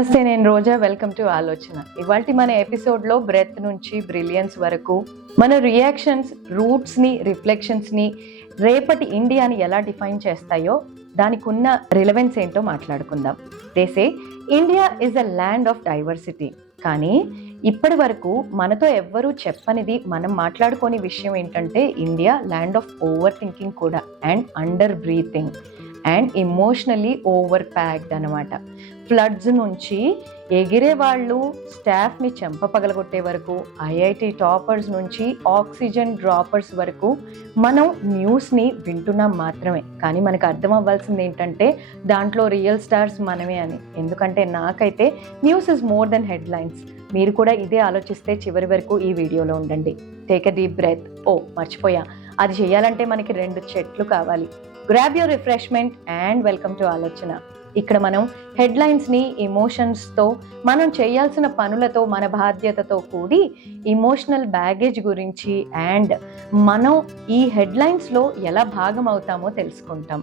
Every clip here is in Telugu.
నమస్తే, నేను రోజా. వెల్కమ్ టు ఆలోచన. ఇవాల్టి మన ఎపిసోడ్లో బ్రెత్ నుంచి బ్రిలియన్స్ వరకు మన రియాక్షన్స్, రూట్స్ని, రిఫ్లెక్షన్స్ని రేపటి ఇండియాని ఎలా డిఫైన్ చేస్తాయో దానికి ఉన్న రిలవెన్స్ ఏంటో మాట్లాడుకుందాం. They say India is a land of diversity. కానీ ఇప్పటి వరకు మనతో ఎవ్వరూ చెప్పనిది, మనం మాట్లాడుకోని విషయం ఏంటంటే India land of overthinking కూడా, and under breathing, and emotionally overpacked అనమాట. ఫ్లడ్స్ నుంచి ఎగిరే వాళ్ళు స్టాఫ్ని చెంప పగలగొట్టే వరకు, ఐఐటి టాపర్స్ నుంచి ఆక్సిజన్ డ్రాపర్స్ వరకు మనం న్యూస్ని వింటున్నాం మాత్రమే. కానీ మనకు అర్థం అవ్వాల్సింది ఏంటంటే దాంట్లో రియల్ స్టార్స్ మనమే అని. ఎందుకంటే నాకైతే news is more than headlines. మీరు కూడా ఇదే ఆలోచిస్తే చివరి వరకు ఈ వీడియోలో ఉండండి. Take a deep breath. మర్చిపోయా, అది చేయాలంటే మనకి 2 చెట్లు కావాలి. Grab your refreshment and welcome to Alochana. ఇక్కడ మనం హెడ్లైన్స్ని ఎమోషన్స్తో, మనం చేయాల్సిన పనులతో, మన బాధ్యతతో కూడి ఎమోషనల్ బ్యాగేజ్ గురించి అండ్ మనం ఈ హెడ్లైన్స్లో ఎలా భాగం అవుతామో తెలుసుకుంటాం.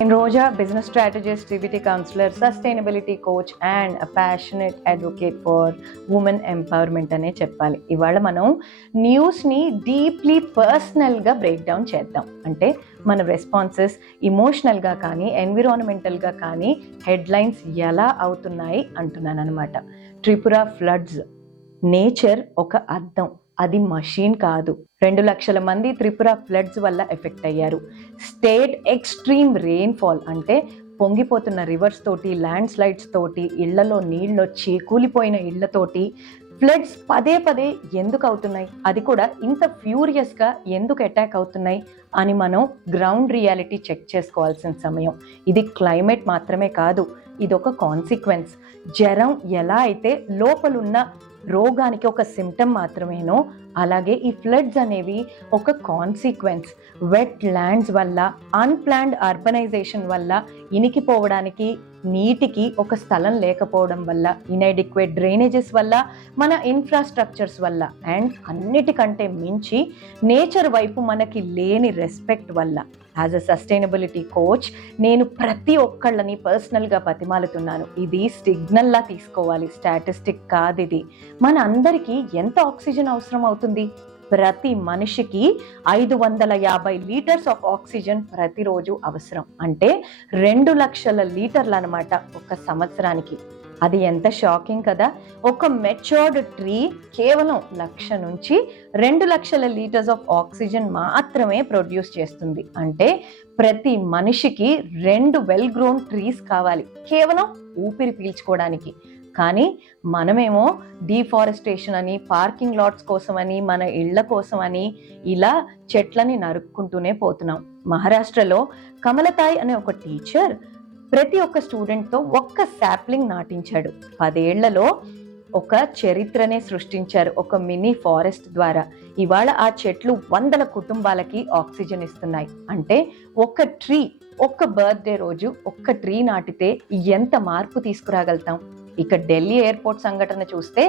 నేను Roja, business strategist, CBT counsellor, sustainability coach and a passionate advocate for women empowerment అనే చెప్పాలి. ఇవాళ మనం న్యూస్ని డీప్లీ పర్సనల్గా బ్రేక్ డౌన్ చేద్దాం. అంటే మన రెస్పాన్సెస్ ఇమోషనల్గా కానీ ఎన్విరాన్మెంటల్గా కానీ హెడ్లైన్స్ ఎలా అవుతున్నాయి అంటున్నాను అనమాట. త్రిపుర ఫ్లడ్స్. నేచర్ ఒక అద్దం, అది మషీన్ కాదు. 2 లక్షల మంది త్రిపుర ఫ్లడ్స్ వల్ల ఎఫెక్ట్ అయ్యారు. స్టేట్ ఎక్స్ట్రీమ్ రెయిన్ఫాల్, అంటే పొంగిపోతున్న రివర్స్ తోటి, ల్యాండ్ స్లైడ్స్ తోటి, ఇళ్లలో నీళ్ళొచ్చి కూలిపోయిన ఇళ్లతోటి ఫ్లడ్స్ పదే పదే ఎందుకు అవుతున్నాయి, అది కూడా ఇంత ఫ్యూరియస్గా ఎందుకు అటాక్ అవుతున్నాయి అని మనం గ్రౌండ్ రియాలిటీ చెక్ చేసుకోవాల్సిన సమయం. ఇది క్లైమేట్ మాత్రమే కాదు, ఇదొక కాన్సిక్వెన్స్. జ్వరం ఎలా అయితే లోపలున్న రోగానికి ఒక సిమ్టమ్ మాత్రమేనో, అలాగే ఈ ఫ్లడ్స్ అనేవి ఒక కాన్సిక్వెన్స్. వెట్ ల్యాండ్స్ వల్ల, అన్ప్లాన్డ్ అర్బనైజేషన్ వల్ల, ఇనికిపోవడానికి నీటికి ఒక స్థలం లేకపోవడం వల్ల, ఇన్ఎడిక్వేట్ డ్రైనేజెస్ వల్ల, మన ఇన్ఫ్రాస్ట్రక్చర్స్ వల్ల, అండ్ అన్నిటికంటే మించి నేచర్ వైపు మనకి లేని రెస్పెక్ట్ వల్ల. యాజ్ అ సస్టైనబిలిటీ కోచ్ నేను ప్రతి ఒక్కళ్ళని పర్సనల్గా బతిమాలుతున్నాను. ఇది సిగ్నల్లా తీసుకోవాలి, స్టాటిస్టిక్ కాదు ఇది. మన అందరికీ ఎంత ఆక్సిజన్ అవసరం అవుతుంది? ప్రతి మనిషికి 550 లీటర్స్ ఆఫ్ ఆక్సిజన్ ప్రతిరోజు అవసరం. అంటే 2 లక్షల లీటర్లు అనమాట ఒక సంవత్సరానికి. అది ఎంత షాకింగ్ కదా. ఒక మెచ్యూర్డ్ ట్రీ కేవలం 1,00,000 నుంచి 2 లక్షల లీటర్స్ ఆఫ్ ఆక్సిజన్ మాత్రమే ప్రొడ్యూస్ చేస్తుంది. అంటే ప్రతి మనిషికి 2 వెల్ గ్రోన్ ట్రీస్ కావాలి కేవలం ఊపిరి పీల్చుకోవడానికి. కానీ మనమేమో డీఫారెస్టేషన్ అని, పార్కింగ్ లాట్స్ కోసమని, మన ఇళ్ల కోసమని ఇలా చెట్లని నరుక్కుంటూనే పోతున్నాం. మహారాష్ట్రలో కమలతాయ్ అనే ఒక టీచర్ ప్రతి ఒక్క స్టూడెంట్తో ఒక్క శాప్లింగ్ నాటించాడు. 10 ఏళ్లలో ఒక చరిత్రనే సృష్టించారు, ఒక మినీ ఫారెస్ట్ ద్వారా. ఇవాళ ఆ చెట్లు 100 కుటుంబాలకి ఆక్సిజన్ ఇస్తున్నాయి. అంటే ఒక ట్రీ, ఒక్క బర్త్డే రోజు ఒక్క ట్రీ నాటితే ఎంత మార్పు తీసుకురాగలుగుతాం. ఇక ఢిల్లీ ఎయిర్పోర్ట్ సంఘటన చూస్తే,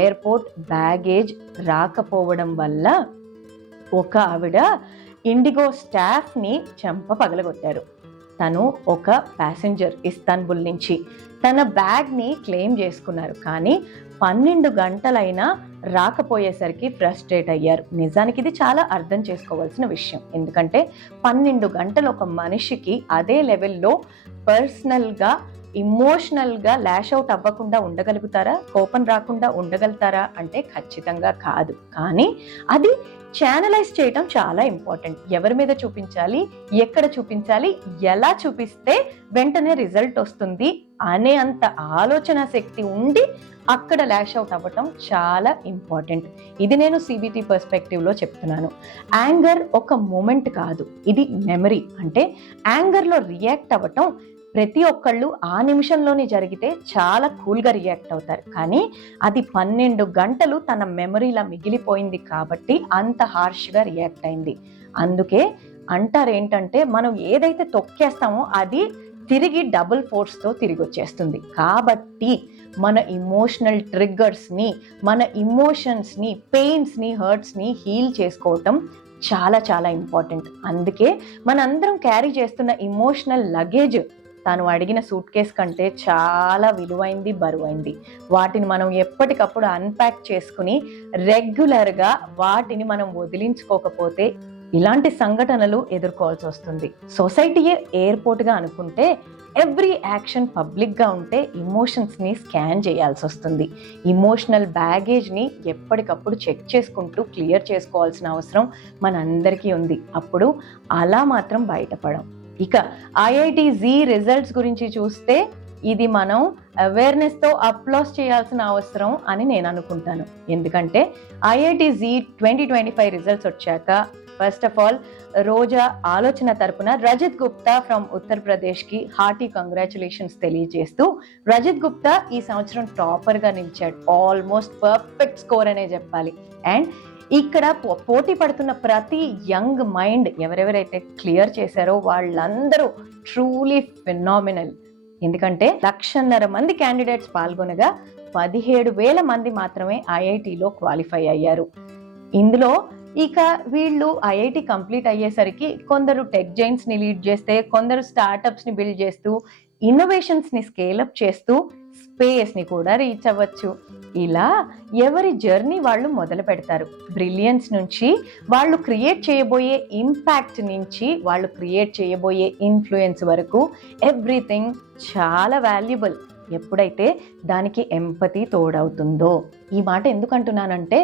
ఎయిర్పోర్ట్ బ్యాగేజ్ రాకపోవడం వల్ల ఒక ఆవిడ ఇండిగో స్టాఫ్ని చెంప పగలగొట్టారు. తను ఒక ప్యాసింజర్ ఇస్తాన్బుల్ నుంచి తన బ్యాగ్ని క్లెయిమ్ చేసుకున్నారు. కానీ 12 గంటలైనా రాకపోయేసరికి ఫ్రస్ట్రేట్ అయ్యారు. నిజానికి ఇది చాలా అర్థం చేసుకోవాల్సిన విషయం. ఎందుకంటే 12 గంటలు ఒక మనిషికి అదే లెవెల్లో పర్సనల్గా, ఇమోషనల్గా ల్యాష్ అవుట్ అవ్వకుండా ఉండగలుగుతారా? కోపం రాకుండా ఉండగలుగుతారా అంటే ఖచ్చితంగా కాదు. కానీ అది ఛానలైజ్ చేయడం చాలా ఇంపార్టెంట్. ఎవరి మీద చూపించాలి, ఎక్కడ చూపించాలి, ఎలా చూపిస్తే వెంటనే రిజల్ట్ వస్తుంది అనే అంత ఆలోచన శక్తి ఉండి అక్కడ ల్యాష్ అవుట్ అవ్వటం చాలా ఇంపార్టెంట్. ఇది నేను సిబిటి పర్స్పెక్టివ్లో చెప్తున్నాను. యాంగర్ ఒక మూమెంట్ కాదు, ఇది మెమరీ. అంటే యాంగర్లో రియాక్ట్ అవ్వటం ప్రతి ఒక్కళ్ళు ఆ నిమిషంలోనే జరిగితే చాలా కూల్గా రియాక్ట్ అవుతారు. కానీ అది 12 గంటలు తన మెమరీలా మిగిలిపోయింది కాబట్టి అంత హార్ష్గా రియాక్ట్ అయింది. అందుకే అంటారు ఏంటంటే, మనం ఏదైతే తొక్కేస్తామో అది తిరిగి డబుల్ ఫోర్స్తో తిరిగి వచ్చేస్తుంది. కాబట్టి మన ఇమోషనల్ ట్రిగ్గర్స్ని, మన ఇమోషన్స్ని, పెయిన్స్ని, హర్ట్స్ని హీల్ చేసుకోవటం చాలా చాలా ఇంపార్టెంట్. అందుకే మనందరం క్యారీ చేస్తున్న ఇమోషనల్ లగేజ్ తను అడిగిన సూట్ కేస్ కంటే చాలా విలువైంది, బరువైంది. వాటిని మనం ఎప్పటికప్పుడు అన్ప్యాక్ చేసుకుని రెగ్యులర్గా వాటిని మనం వదిలించుకోకపోతే ఇలాంటి సంఘటనలు ఎదుర్కోవాల్సి వస్తుంది. సొసైటీయే ఎయిర్పోర్ట్గా అనుకుంటే ఎవ్రీ యాక్షన్ పబ్లిక్గా ఉంటే ఇమోషన్స్ని స్కాన్ చేయాల్సి వస్తుంది. ఇమోషనల్ బ్యాగేజ్ని ఎప్పటికప్పుడు చెక్ చేసుకుంటూ క్లియర్ చేసుకోవాల్సిన అవసరం మనందరికీ ఉంది. అప్పుడు అలా మాత్రం బయటపడం. ఇక IIT-J రిజల్ట్స్ గురించి చూస్తే ఇది మనం అవేర్నెస్తో అప్లాస్ చేయాల్సిన అవసరం అని నేను అనుకుంటాను. ఎందుకంటే IIT-J 2025 రిజల్ట్స్ వచ్చాక ఫస్ట్ ఆఫ్ ఆల్ రోజా ఆలోచన తరపున రజత్ గుప్తా ఫ్రమ్ ఉత్తరప్రదేశ్కి హార్టీ కంగ్రాచులేషన్స్ తెలియజేస్తూ, రజత్ గుప్తా ఈ సంవత్సరం టాపర్గా నిలిచాడు. ఆల్మోస్ట్ పర్ఫెక్ట్ స్కోర్ అనే చెప్పాలి. అండ్ ఇక్కడ పోటీ పడుతున్న ప్రతి యంగ్ మైండ్ ఎవరెవరైతే క్లియర్ చేశారో వాళ్ళందరూ ట్రూలీ ఫినామినల్. ఎందుకంటే 1,50,000 మంది క్యాండిడేట్స్ పాల్గొనగా 17,000 మంది మాత్రమే IIT-లో క్వాలిఫై అయ్యారు. ఇందులో ఇక వీళ్ళు IIT కంప్లీట్ అయ్యేసరికి కొందరు టెక్ జైంట్స్ని లీడ్ చేస్తే, కొందరు స్టార్టప్స్ని బిల్డ్ చేస్తూ, ఇన్నోవేషన్స్ని స్కేలప్ చేస్తూ స్పేస్ని కూడా రీచ్ అవ్వచ్చు. ఇలా ఎవరి జర్నీ వాళ్ళు మొదలు పెడతారు. బ్రిలియన్స్ నుంచి వాళ్ళు క్రియేట్ చేయబోయే ఇంపాక్ట్ నుంచి వాళ్ళు క్రియేట్ చేయబోయే ఇన్ఫ్లుయెన్స్ వరకు ఎవ్రీథింగ్ చాలా వాల్యుబుల్ ఎప్పుడైతే దానికి ఎంపతి తోడవుతుందో. ఈ మాట ఎందుకు అంటున్నానంటే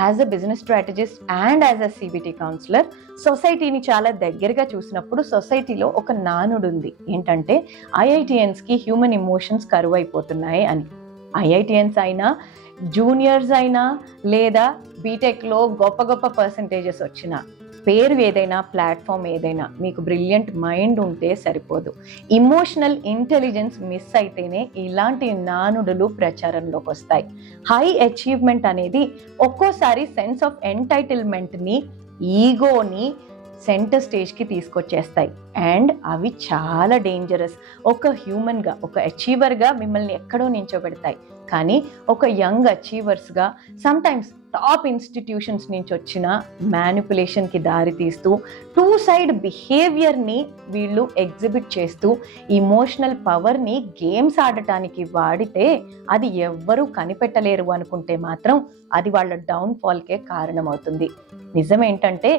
as a business strategist and as a CBT counsellor సొసైటీని చాలా దగ్గరగా చూసినప్పుడు సొసైటీలో ఒక నానుడు ఉంది. ఏంటంటే IITians-కి హ్యూమన్ ఎమోషన్స్ కరువు అయిపోతున్నాయి అని. IITians అయినా, జూనియర్స్ అయినా, లేదా బీటెక్లో గొప్ప గొప్ప పర్సంటేజెస్ వచ్చినా, పేరు ఏదైనా, ప్లాట్ఫామ్ ఏదైనా, మీకు బ్రిలియంట్ మైండ్ ఉంటే సరిపోదు. ఇమోషనల్ ఇంటెలిజెన్స్ మిస్ అయితేనే ఇలాంటి నానుడులు ప్రచారంలోకి వస్తాయి. హై అచీవ్మెంట్ అనేది ఒక్కోసారి సెన్స్ ఆఫ్ ఎంటైటిల్మెంట్ని, ఈగోని సెంటర్ స్టేజ్కి తీసుకొచ్చేస్తాయి. అండ్ అవి చాలా డేంజరస్. ఒక హ్యూమన్గా, ఒక అచీవర్గా మిమ్మల్ని ఎక్కడో నించోబెడతాయి. కానీ ఒక యంగ్ అచీవర్స్గా సమ్టైమ్స్ టాప్ ఇన్స్టిట్యూషన్స్ నుంచి వచ్చిన మ్యానిపులేషన్కి దారి తీస్తూ, టూ సైడ్ బిహేవియర్ని వీళ్ళు ఎగ్జిబిట్ చేస్తూ, ఇమోషనల్ పవర్ని గేమ్స్ ఆడటానికి వాడితే అది ఎవ్వరూ కనిపెట్టలేరు అనుకుంటే మాత్రం అది వాళ్ళ డౌన్ఫాల్కే కారణమవుతుంది. నిజమేంటంటే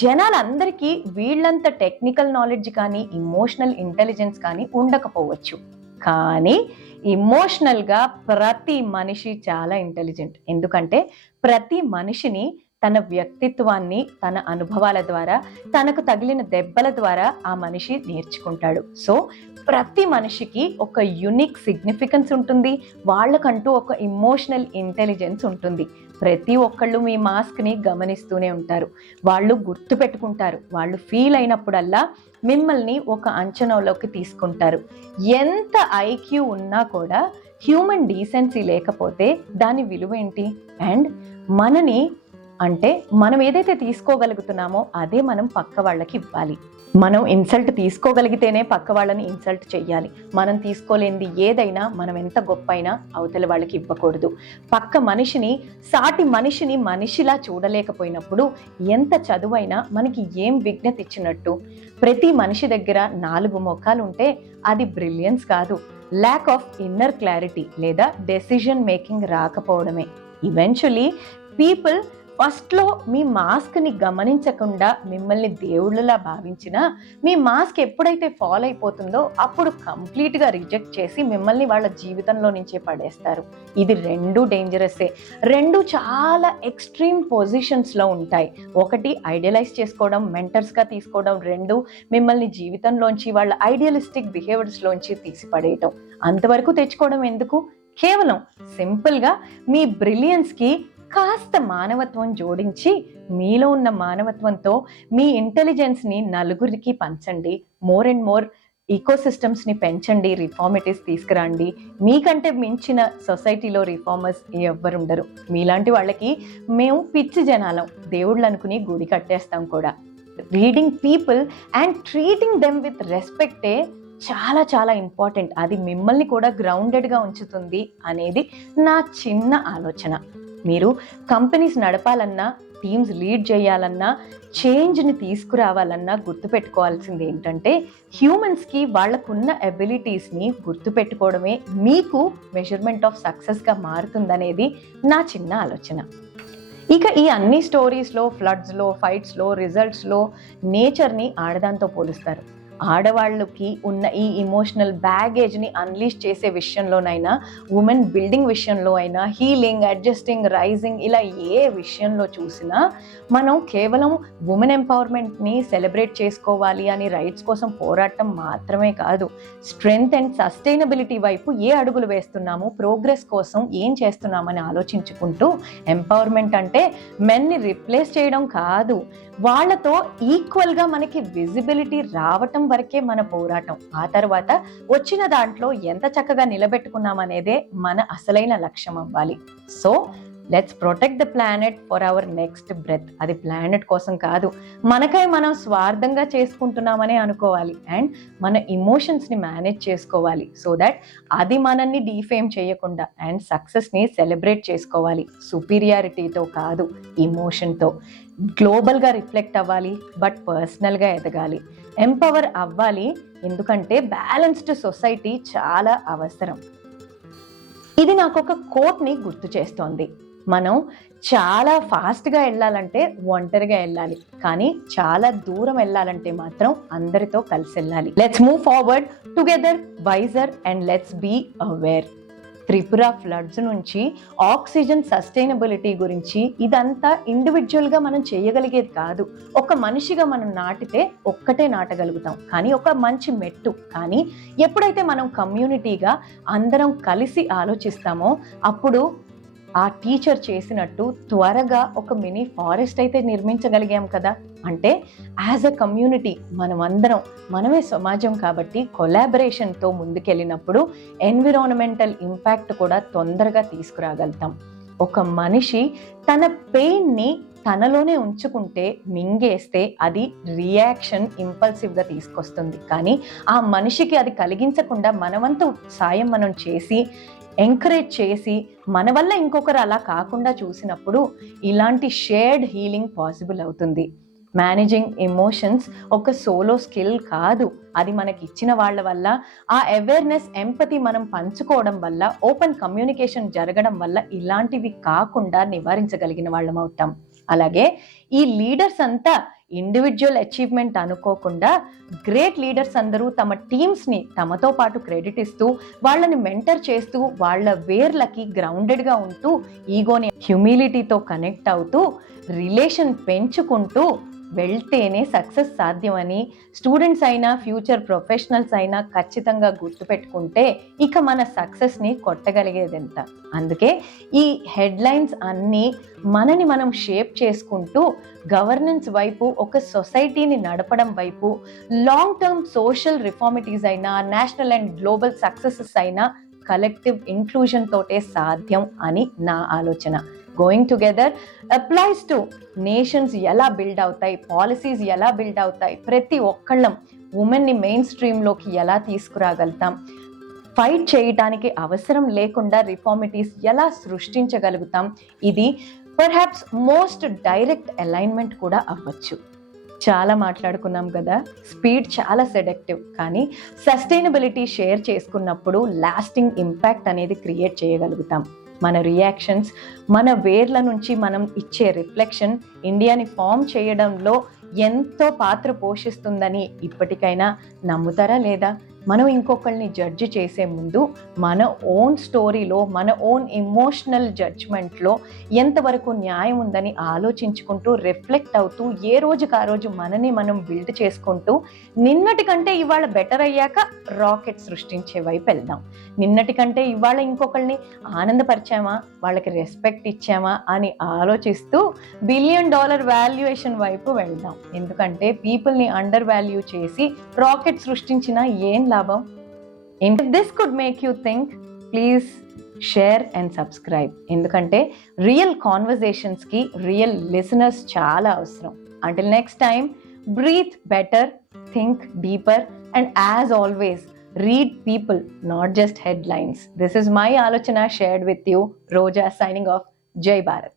జనాలందరికీ వీళ్ళంత టెక్నికల్ నాలెడ్జ్ కానీ, ఇమోషనల్ ఇంటెలిజెన్స్ కానీ ఉండకపోవచ్చు. కానీ ఇమోషనల్గా ప్రతి మనిషి చాలా ఇంటెలిజెంట్. ఎందుకంటే ప్రతి మనిషిని తన వ్యక్తిత్వాన్ని, తన అనుభవాల ద్వారా, తనకు తగిలిన దెబ్బల ద్వారా ఆ మనిషి నేర్చుకుంటాడు. సో ప్రతి మనిషికి ఒక యునిక్ సిగ్నిఫికెన్స్ ఉంటుంది. వాళ్ళకంటూ ఒక ఇమోషనల్ ఇంటెలిజెన్స్ ఉంటుంది. ప్రతి ఒక్కళ్ళు మీ మాస్క్ని గమనిస్తూనే ఉంటారు. వాళ్ళు గుర్తు పెట్టుకుంటారు. వాళ్ళు ఫీల్ అయినప్పుడల్లా మిమ్మల్ని ఒక అంచనాలోకి తీసుకుంటారు. ఎంత IQ ఉన్నా కూడా హ్యూమన్ డీసెన్సీ లేకపోతే దాని విలువ ఏంటి? అండ్ మనని అంటే మనం ఏదైతే తీసుకోగలుగుతున్నామో అదే మనం పక్క వాళ్ళకి ఇవ్వాలి. మనం ఇన్సల్ట్ తీసుకోగలిగితేనే పక్క వాళ్ళని ఇన్సల్ట్ చెయ్యాలి. మనం తీసుకోలేనిది ఏదైనా, మనం ఎంత గొప్ప అయినా అవతల వాళ్ళకి ఇవ్వకూడదు. పక్క మనిషిని, సాటి మనిషిని మనిషిలా చూడలేకపోయినప్పుడు ఎంత చదువైనా మనకి ఏం విజ్ఞత ఇచ్చినట్టు? ప్రతి మనిషి దగ్గర 4 ముఖాలు ఉంటే అది బ్రిలియన్స్ కాదు, ల్యాక్ ఆఫ్ ఇన్నర్ క్లారిటీ లేదా డెసిజన్ మేకింగ్ రాకపోవడమే. ఈవెన్చువలీ పీపుల్ ఫస్ట్లో మీ మాస్క్ని గమనించకుండా మిమ్మల్ని దేవుళ్ళలా భావించినా మీ మాస్క్ ఎప్పుడైతే ఫాలో అయిపోతుందో అప్పుడు కంప్లీట్గా రిజెక్ట్ చేసి మిమ్మల్ని వాళ్ళ జీవితంలో నుంచే పడేస్తారు. ఇది రెండు డేంజరస్సే. రెండు చాలా ఎక్స్ట్రీమ్ పొజిషన్స్లో ఉంటాయి. ఒకటి ఐడియలైజ్ చేసుకోవడం, మెంటర్స్గా తీసుకోవడం. రెండు మిమ్మల్ని జీవితంలోంచి వాళ్ళ ఐడియలిస్టిక్ బిహేవియర్స్లోంచి తీసి పడేయటం. అంతవరకు తెచ్చుకోవడం ఎందుకు? కేవలం సింపుల్గా మీ బ్రిలియన్స్కి కాస్త మానవత్వం జోడించి మీలో ఉన్న మానవత్వంతో మీ ఇంటెలిజెన్స్ని నలుగురికి పంచండి. మోర్ అండ్ మోర్ ఈకోసిస్టమ్స్ని పెంచండి, రిఫార్మేటివ్స్ తీసుకురండి. మీకంటే మించిన సొసైటీలో రిఫార్మర్స్ ఎవ్వరుండరు. మీలాంటి వాళ్ళకి మేము పిచ్చి జనాలం, దేవుళ్ళు అనుకుని గుడి కట్టేస్తాం కూడా. Reading people and treating them with రెస్పెక్టే చాలా చాలా ఇంపార్టెంట్. అది మిమ్మల్ని కూడా గ్రౌండెడ్గా ఉంచుతుంది అనేది నా చిన్న ఆలోచన. మీరు కంపెనీస్ నడపాలన్నా, టీమ్స్ లీడ్ చేయాలన్నా, చేంజ్ని తీసుకురావాలన్నా గుర్తుపెట్టుకోవాల్సింది ఏంటంటే, హ్యూమన్స్కి వాళ్ళకున్న ఎబిలిటీస్ని గుర్తుపెట్టుకోవడమే మీకు మెజర్మెంట్ ఆఫ్ సక్సెస్గా మారుతుందనేది నా చిన్న ఆలోచన. ఇక ఈ అన్ని స్టోరీస్లో, ఫ్లడ్స్లో, ఫైట్స్లో, రిజల్ట్స్లో నేచర్ని ఆడదాంతో పోలుస్తారు. ఆడవాళ్ళకి ఉన్న ఈ ఇమోషనల్ బ్యాగేజ్ని అన్లీష్ చేసే విషయంలోనైనా, ఉమెన్ బిల్డింగ్ విషయంలో అయినా, హీలింగ్, అడ్జస్టింగ్, రైజింగ్, ఇలా ఏ విషయంలో చూసినా మనం కేవలం ఉమెన్ ఎంపవర్మెంట్ని సెలబ్రేట్ చేసుకోవాలి అని రైట్స్ కోసం పోరాటం మాత్రమే కాదు, స్ట్రెంగ్త్ అండ్ సస్టైనబిలిటీ వైపు ఏ అడుగులు వేస్తున్నాము, ప్రోగ్రెస్ కోసం ఏం చేస్తున్నామని ఆలోచించుకుంటూ, ఎంపవర్మెంట్ అంటే మెన్ని రిప్లేస్ చేయడం కాదు, వాళ్ళతో ఈక్వల్గా మనకి విజిబిలిటీ రావటం వరకే మన పోరాటం. ఆ తర్వాత వచ్చిన దాంట్లో ఎంత చక్కగా నిలబెట్టుకున్నామనేదే మన అసలైన లక్ష్యం అవ్వాలి. So let's protect the planet for our next breath. అది ప్లానెట్ కోసం కాదు, మనకై మనం స్వార్థంగా చేసుకుంటున్నామనే అనుకోవాలి. అండ్ మన ఇమోషన్స్ని మేనేజ్ చేసుకోవాలి, సో దట్ అది మనల్ని డీఫేమ్ చేయకుండా, అండ్ సక్సెస్ని సెలబ్రేట్ చేసుకోవాలి సుపీరియారిటీతో కాదు, ఇమోషన్తో. గ్లోబల్గా రిఫ్లెక్ట్ అవ్వాలి, బట్ పర్సనల్గా ఎదగాలి. ఎంపవర్ అవ్వాలి, ఎందుకంటే బ్యాలెన్స్డ్ సొసైటీ చాలా అవసరం. ఇది నాకు ఒక కోట్ని గుర్తు చేస్తోంది. మనం చాలా ఫాస్ట్గా వెళ్ళాలంటే ఒంటరిగా వెళ్ళాలి, కానీ చాలా దూరం వెళ్ళాలంటే మాత్రం అందరితో కలిసి వెళ్ళాలి. Let's move forward together, wiser, and let's be aware. Tripura floods నుంచి ఆక్సిజన్ సస్టైనబిలిటీ గురించి ఇదంతా ఇండివిజువల్గా మనం చేయగలిగేది కాదు. ఒక మనిషిగా మనం నాటితే ఒక్కటే నాటగలుగుతాం, కానీ ఒక మంచి మెట్టు. కానీ ఎప్పుడైతే మనం కమ్యూనిటీగా అందరం కలిసి ఆలోచిస్తామో, అప్పుడు ఆ టీచర్ చేసినట్టు త్వరగా ఒక మినీ ఫారెస్ట్ అయితే నిర్మించగలిగాం కదా. అంటే యాజ్ అ కమ్యూనిటీ మనమే సమాజం కాబట్టి కొలాబరేషన్తో ముందుకెళ్ళినప్పుడు ఎన్విరాన్మెంటల్ ఇంపాక్ట్ కూడా తొందరగా తీసుకురాగలుగుతాం. ఒక మనిషి తన పెయిన్ని తనలోనే ఉంచుకుంటే, మింగేస్తే అది రియాక్షన్ ఇంపల్సివ్గా తీసుకొస్తుంది. కానీ ఆ మనిషికి అది కలిగించకుండా మనవంతు సాయం మనం చేసి, ఎంకరేజ్ చేసి, మన వల్ల ఇంకొకరు అలా కాకుండా చూసినప్పుడు ఇలాంటి షేర్డ్ హీలింగ్ పాసిబుల్ అవుతుంది. మేనేజింగ్ ఎమోషన్స్ ఒక సోలో స్కిల్ కాదు, అది మనకి ఇచ్చిన వాళ్ళ వల్ల, ఆ అవేర్నెస్, ఎంపతి మనం పంచుకోవడం వల్ల, ఓపెన్ కమ్యూనికేషన్ జరగడం వల్ల ఇలాంటివి కాకుండా నివారించగలిగిన వాళ్ళం అవుతాం. అలాగే ఈ లీడర్స్ అంతా ఇండివిజువల్ అచీవ్మెంట్ అనుకోకుండా, గ్రేట్ లీడర్స్ అందరూ తమ టీమ్స్ని తమతో పాటు క్రెడిట్ ఇస్తూ, వాళ్ళని మెంటర్ చేస్తూ, వాళ్ళ వేర్లకి గ్రౌండెడ్గా ఉంటూ, ఈగోని హ్యూమిలిటీతో కనెక్ట్ అవుతూ, రిలేషన్ పెంచుకుంటూ వెళ్తేనే సక్సెస్ సాధ్యమని స్టూడెంట్స్ అయినా, ఫ్యూచర్ ప్రొఫెషనల్స్ అయినా ఖచ్చితంగా గుర్తుపెట్టుకుంటే ఇక మన సక్సెస్ని కొట్టగలిగేది ఎంత. అందుకే ఈ హెడ్లైన్స్ అన్నీ మనని మనం షేప్ చేసుకుంటూ, గవర్నెన్స్ వైపు, ఒక సొసైటీని నడపడం వైపు, లాంగ్ టర్మ్ సోషల్ రిఫార్మిటీస్ అయినా, నేషనల్ అండ్ గ్లోబల్ సక్సెసెస్ అయినా కలెక్టివ్ ఇంక్లూజన్ తోటే సాధ్యం అని నా ఆలోచన. Going together applies to nations ఎలా బిల్డ్ అవుతాయి, పాలసీస్ ఎలా బిల్డ్ అవుతాయి, ప్రతి ఒక్కళ్ళం ఉమెన్ని మెయిన్ స్ట్రీమ్లోకి ఎలా తీసుకురాగలుగుతాం, ఫైట్ చేయడానికి అవసరం లేకుండా రిఫార్మిటీస్ ఎలా సృష్టించగలుగుతాం. ఇది పర్హాప్స్ మోస్ట్ డైరెక్ట్ అలైన్మెంట్ కూడా అవ్వచ్చు. చాలా మాట్లాడుకున్నాం కదా, స్పీడ్ చాలా సెడక్టివ్, కానీ సస్టైనబిలిటీ షేర్ చేసుకున్నప్పుడు లాస్టింగ్ ఇంపాక్ట్ అనేది క్రియేట్ చేయగలుగుతాం. మన రియాక్షన్స్, మన వేర్ల నుంచి మనం ఇచ్చే రిఫ్లెక్షన్ ఇండియాని ఫామ్ చేయడంలో ఎంతో పాత్ర పోషిస్తుందని ఇప్పటికైనా నమ్ముతారా లేదా? మనం ఇంకొకరిని జడ్జ్ చేసే ముందు మన ఓన్ స్టోరీలో, మన ఓన్ ఎమోషనల్ జడ్జ్మెంట్లో ఎంతవరకు న్యాయం ఉందని ఆలోచించుకుంటూ, రిఫ్లెక్ట్ అవుతూ, ఏ రోజుకి ఆ రోజు మనని మనం బిల్డ్ చేసుకుంటూ, నిన్నటి కంటే ఇవాళ బెటర్ అయ్యాక రాకెట్ సృష్టించే వైపు వెళ్దాం. నిన్నటి కంటే ఇవాళ ఇంకొకరిని ఆనందపరిచామా, వాళ్ళకి రెస్పెక్ట్ ఇచ్చామా అని ఆలోచిస్తూ $1 బిలియన్ వాల్యుయేషన్ వైపు వెళ్దాం. ఎందుకంటే పీపుల్ని అండర్ వాల్యూ చేసి రాకెట్ సృష్టించిన ఏం లాభం? If this could make you think, please share and subscribe. ఎందుకంటే రియల్ కాన్వర్జేషన్స్కి రియల్ లిసనర్స్ చాలా అవసరం. Until next time, breathe better, think deeper, and as always, read people, not just headlines. This is my Alochana shared with you. Roja signing off. Jai Bharat.